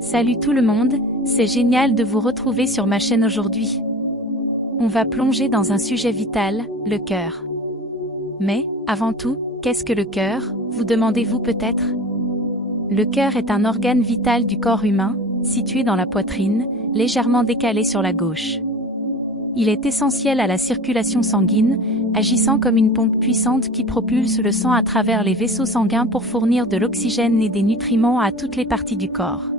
Salut tout le monde, c'est génial de vous retrouver sur ma chaîne aujourd'hui. On va plonger dans un sujet vital, le cœur. Mais, avant tout, qu'est-ce que le cœur, vous demandez-vous peut-être? Le cœur est un organe vital du corps humain, situé dans la poitrine, légèrement décalé sur la gauche. Il est essentiel à la circulation sanguine, agissant comme une pompe puissante qui propulse le sang à travers les vaisseaux sanguins pour fournir de l'oxygène et des nutriments à toutes les parties du corps.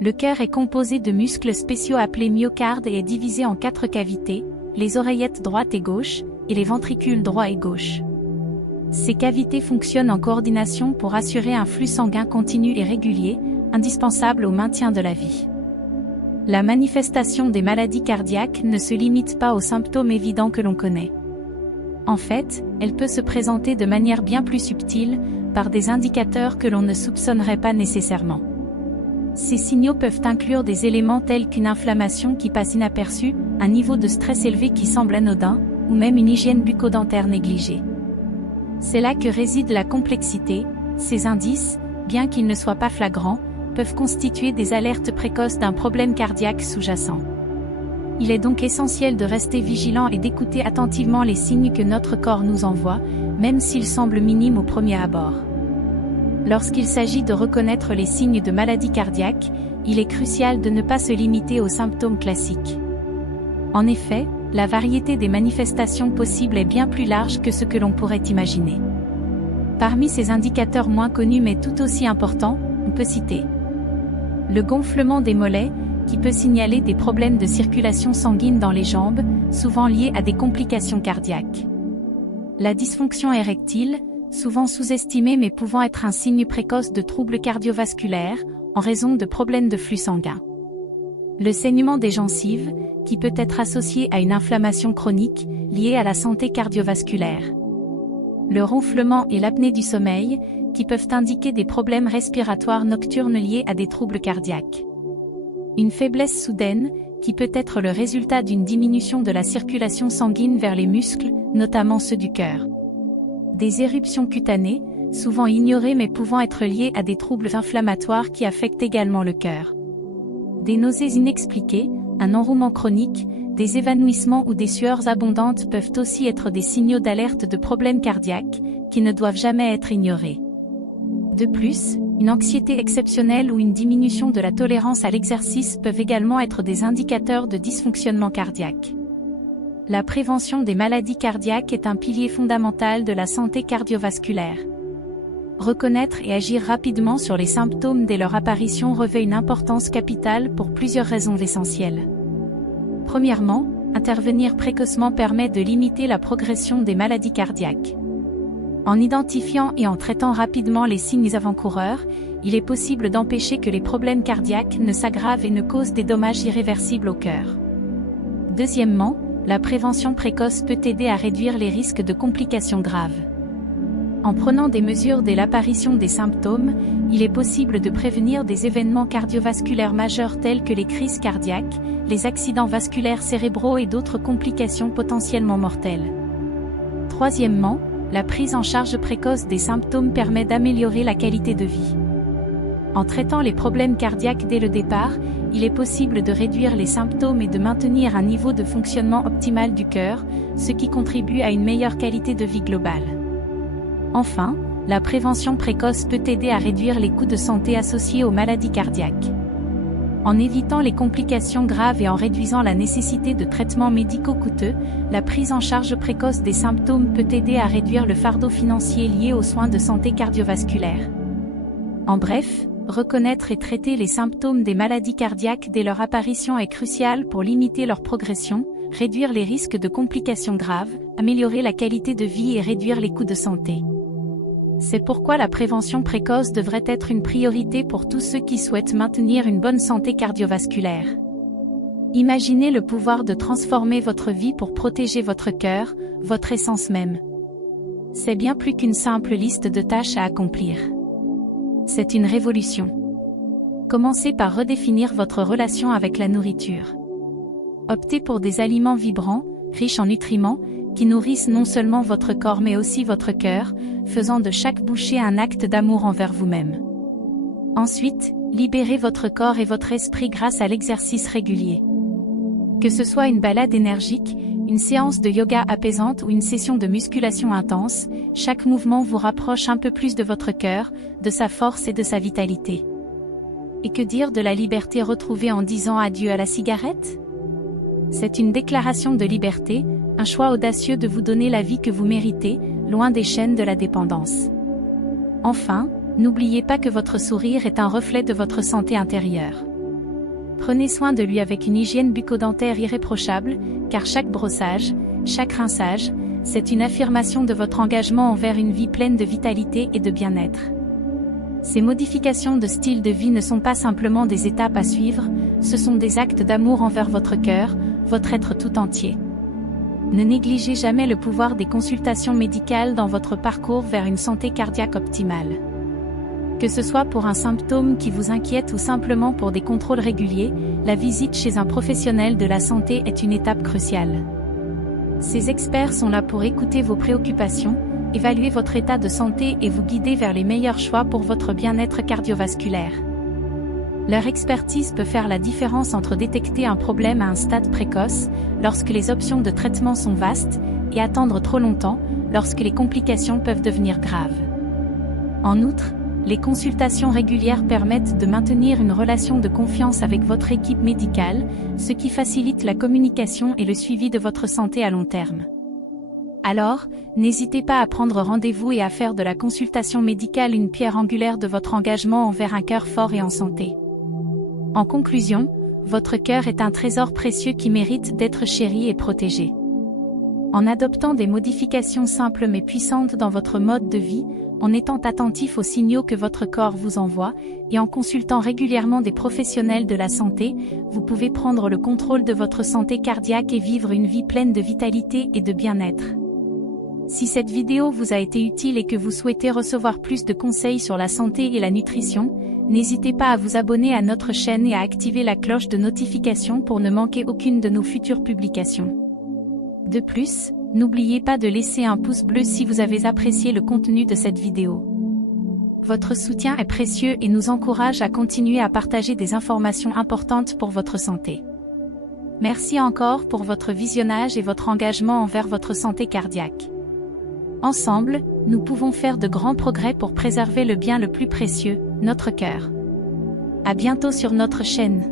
Le cœur est composé de muscles spéciaux appelés myocardes et est divisé en 4 cavités, les oreillettes droite et gauche, et les ventricules droit et gauche. Ces cavités fonctionnent en coordination pour assurer un flux sanguin continu et régulier, indispensable au maintien de la vie. La manifestation des maladies cardiaques ne se limite pas aux symptômes évidents que l'on connaît. En fait, elle peut se présenter de manière bien plus subtile, par des indicateurs que l'on ne soupçonnerait pas nécessairement. Ces signaux peuvent inclure des éléments tels qu'une inflammation qui passe inaperçue, un niveau de stress élevé qui semble anodin, ou même une hygiène bucco-dentaire négligée. C'est là que réside la complexité. Ces indices, bien qu'ils ne soient pas flagrants, peuvent constituer des alertes précoces d'un problème cardiaque sous-jacent. Il est donc essentiel de rester vigilant et d'écouter attentivement les signes que notre corps nous envoie, même s'ils semblent minimes au premier abord. Lorsqu'il s'agit de reconnaître les signes de maladie cardiaque, il est crucial de ne pas se limiter aux symptômes classiques. En effet, la variété des manifestations possibles est bien plus large que ce que l'on pourrait imaginer. Parmi ces indicateurs moins connus mais tout aussi importants, on peut citer le gonflement des mollets, qui peut signaler des problèmes de circulation sanguine dans les jambes, souvent liés à des complications cardiaques. La dysfonction érectile, souvent sous-estimée mais pouvant être un signe précoce de troubles cardiovasculaires, en raison de problèmes de flux sanguin. Le saignement des gencives, qui peut être associé à une inflammation chronique, liée à la santé cardiovasculaire. Le ronflement et l'apnée du sommeil, qui peuvent indiquer des problèmes respiratoires nocturnes liés à des troubles cardiaques. Une faiblesse soudaine, qui peut être le résultat d'une diminution de la circulation sanguine vers les muscles, notamment ceux du cœur. Des éruptions cutanées, souvent ignorées mais pouvant être liées à des troubles inflammatoires qui affectent également le cœur. Des nausées inexpliquées, un enrouement chronique, des évanouissements ou des sueurs abondantes peuvent aussi être des signaux d'alerte de problèmes cardiaques, qui ne doivent jamais être ignorés. De plus, une anxiété exceptionnelle ou une diminution de la tolérance à l'exercice peuvent également être des indicateurs de dysfonctionnement cardiaque. La prévention des maladies cardiaques est un pilier fondamental de la santé cardiovasculaire. Reconnaître et agir rapidement sur les symptômes dès leur apparition revêt une importance capitale pour plusieurs raisons essentielles. Premièrement, intervenir précocement permet de limiter la progression des maladies cardiaques. En identifiant et en traitant rapidement les signes avant-coureurs, il est possible d'empêcher que les problèmes cardiaques ne s'aggravent et ne causent des dommages irréversibles au cœur. Deuxièmement, la prévention précoce peut aider à réduire les risques de complications graves. En prenant des mesures dès l'apparition des symptômes, il est possible de prévenir des événements cardiovasculaires majeurs tels que les crises cardiaques, les accidents vasculaires cérébraux et d'autres complications potentiellement mortelles. Troisièmement, la prise en charge précoce des symptômes permet d'améliorer la qualité de vie. En traitant les problèmes cardiaques dès le départ, il est possible de réduire les symptômes et de maintenir un niveau de fonctionnement optimal du cœur, ce qui contribue à une meilleure qualité de vie globale. Enfin, la prévention précoce peut aider à réduire les coûts de santé associés aux maladies cardiaques. En évitant les complications graves et en réduisant la nécessité de traitements médicaux coûteux, la prise en charge précoce des symptômes peut aider à réduire le fardeau financier lié aux soins de santé cardiovasculaire. En bref, reconnaître et traiter les symptômes des maladies cardiaques dès leur apparition est crucial pour limiter leur progression, réduire les risques de complications graves, améliorer la qualité de vie et réduire les coûts de santé. C'est pourquoi la prévention précoce devrait être une priorité pour tous ceux qui souhaitent maintenir une bonne santé cardiovasculaire. Imaginez le pouvoir de transformer votre vie pour protéger votre cœur, votre essence même. C'est bien plus qu'une simple liste de tâches à accomplir. C'est une révolution. Commencez par redéfinir votre relation avec la nourriture. Optez pour des aliments vibrants, riches en nutriments, qui nourrissent non seulement votre corps mais aussi votre cœur, faisant de chaque bouchée un acte d'amour envers vous-même. Ensuite, Libérez votre corps et votre esprit grâce à l'exercice régulier. Que ce soit une balade énergique, une séance de yoga apaisante ou une session de musculation intense, chaque mouvement vous rapproche un peu plus de votre cœur, de sa force et de sa vitalité. Et que dire de la liberté retrouvée en disant adieu à la cigarette? C'est une déclaration de liberté, un choix audacieux de vous donner la vie que vous méritez, loin des chaînes de la dépendance. Enfin, n'oubliez pas que votre sourire est un reflet de votre santé intérieure. Prenez soin de lui avec une hygiène bucco-dentaire irréprochable, car chaque brossage, chaque rinçage, c'est une affirmation de votre engagement envers une vie pleine de vitalité et de bien-être. Ces modifications de style de vie ne sont pas simplement des étapes à suivre, ce sont des actes d'amour envers votre cœur, votre être tout entier. Ne négligez jamais le pouvoir des consultations médicales dans votre parcours vers une santé cardiaque optimale. Que ce soit pour un symptôme qui vous inquiète ou simplement pour des contrôles réguliers, la visite chez un professionnel de la santé est une étape cruciale. Ces experts sont là pour écouter vos préoccupations, évaluer votre état de santé et vous guider vers les meilleurs choix pour votre bien-être cardiovasculaire. Leur expertise peut faire la différence entre détecter un problème à un stade précoce, lorsque les options de traitement sont vastes, et attendre trop longtemps, lorsque les complications peuvent devenir graves. En outre, les consultations régulières permettent de maintenir une relation de confiance avec votre équipe médicale, ce qui facilite la communication et le suivi de votre santé à long terme. Alors, n'hésitez pas à prendre rendez-vous et à faire de la consultation médicale une pierre angulaire de votre engagement envers un cœur fort et en santé. En conclusion, votre cœur est un trésor précieux qui mérite d'être chéri et protégé. En adoptant des modifications simples mais puissantes dans votre mode de vie, en étant attentif aux signaux que votre corps vous envoie, et en consultant régulièrement des professionnels de la santé, vous pouvez prendre le contrôle de votre santé cardiaque et vivre une vie pleine de vitalité et de bien-être. Si cette vidéo vous a été utile et que vous souhaitez recevoir plus de conseils sur la santé et la nutrition, n'hésitez pas à vous abonner à notre chaîne et à activer la cloche de notification pour ne manquer aucune de nos futures publications. De plus, n'oubliez pas de laisser un pouce bleu si vous avez apprécié le contenu de cette vidéo. Votre soutien est précieux et nous encourage à continuer à partager des informations importantes pour votre santé. Merci encore pour votre visionnage et votre engagement envers votre santé cardiaque. Ensemble, nous pouvons faire de grands progrès pour préserver le bien le plus précieux, notre cœur. À bientôt sur notre chaîne.